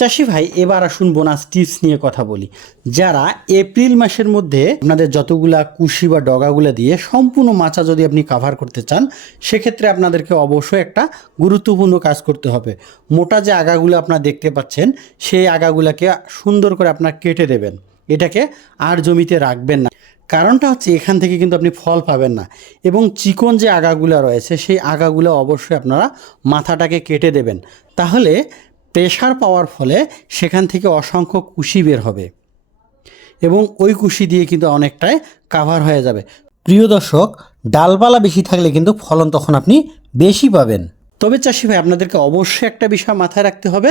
চাষি ভাই, এবার আসুন বোনাস টিপস নিয়ে কথা বলি। যারা এপ্রিল মাসের মধ্যে আপনাদের যতগুলা কুশি বা ডগাগুলা দিয়ে সম্পূর্ণ মাচা যদি আপনি কাভার করতে চান, সেক্ষেত্রে আপনাদেরকে অবশ্যই একটা গুরুত্বপূর্ণ কাজ করতে হবে। মোটা যে আগাগুলো আপনারা দেখতে পাচ্ছেন, সেই আগাগুলাকে সুন্দর করে আপনার কেটে দেবেন। এটাকে আর জমিতে রাখবেন না। কারণটা হচ্ছে এখান থেকে কিন্তু আপনি ফল পাবেন না। এবং চিকন যে আগাগুলো রয়েছে, সেই আগাগুলো অবশ্যই আপনারা মাথাটাকে কেটে দেবেন। তাহলে প্রেশার পাওয়ার ফলে সেখান থেকে অসংখ্য কুশি বের হবে। এবং ওই কুশি দিয়ে কিন্তু অনেকটাই কাভার হয়ে যাবে। প্রিয় দর্শক, ডালপালা বেশি থাকলে কিন্তু ফলন তখন আপনি বেশি পাবেন। তবে চাষি ভাই, আপনাদেরকে অবশ্যই একটা বিষয় মাথায় রাখতে হবে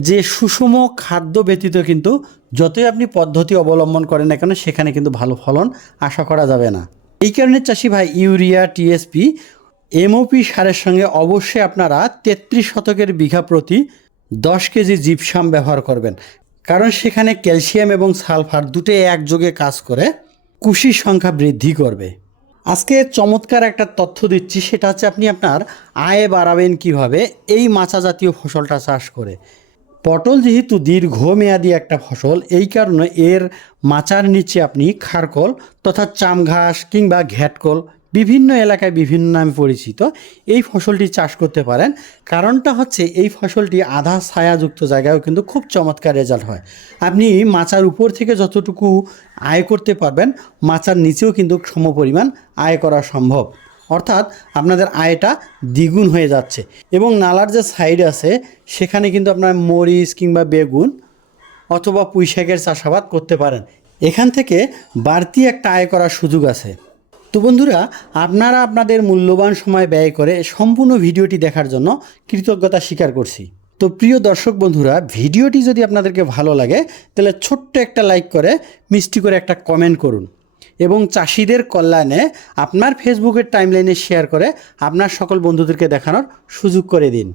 যে সুষম খাদ্য ব্যতীত কিন্তু যতই আপনি পদ্ধতি অবলম্বন করেন না কেন, সেখানে কিন্তু ভালো ফলন আশা করা যাবে না। এই কারণে চাষি ভাই, ইউরিয়া, টিএসপি, এমওপি সারের সঙ্গে অবশ্যই আপনারা তেত্রিশ শতকের বিঘা প্রতি দশ কেজি জিপসাম ব্যবহার করবেন। কারণ সেখানে ক্যালসিয়াম এবং সালফার দুটোই একযোগে কাজ করে, কুশির সংখ্যা বৃদ্ধি করবে। আজকে চমৎকার একটা তথ্য দিচ্ছি, সেটা হচ্ছে আপনি আপনার আয় বাড়াবেন কীভাবে, এই মাচা জাতীয় ফসলটা চাষ করে। পটল যেহেতু দীর্ঘমেয়াদী একটা ফসল, এই কারণে এর মাচার নিচে আপনি খারকল তথা চাম ঘাস কিংবা ঘ্যাটকল বিভিন্ন এলাকায় বিভিন্ন নামে পরিচিত এই ফসলটি চাষ করতে পারেন। কারণটা হচ্ছে এই ফসলটি আধা ছায়াযুক্ত জায়গায়ও কিন্তু খুব চমৎকার রেজাল্ট হয়। আপনি মাচার উপর থেকে যতটুকু আয় করতে পারবেন, মাচার নিচেও কিন্তু সমপরিমাণ আয় করা সম্ভব। অর্থাৎ আপনাদের আয়টা দ্বিগুণ হয়ে যাচ্ছে এবং নালার যে সাইড আছে, সেখানে কিন্তু আপনার মরিচ কিংবা বেগুন অথবা পুঁই শাকের চাষাবাদ করতে পারেন। এখান থেকে বাড়তি একটা আয় করার সুযোগ আছে। তো বন্ধুরা, আপনারা আপনাদের মূল্যবান সময় ব্যয় করে সম্পূর্ণ ভিডিওটি দেখার জন্য কৃতজ্ঞতা স্বীকার করছি। তো প্রিয় দর্শক বন্ধুরা, ভিডিওটি যদি আপনাদেরকে ভালো লাগে, তাহলে ছোট্ট একটা লাইক করে, মিষ্টি করে একটা কমেন্ট করুন এবং চাষিদের কল্যাণে আপনার ফেসবুকের টাইমলাইনে শেয়ার করে আপনার সকল বন্ধুদেরকে দেখানোর সুযোগ করে দিন।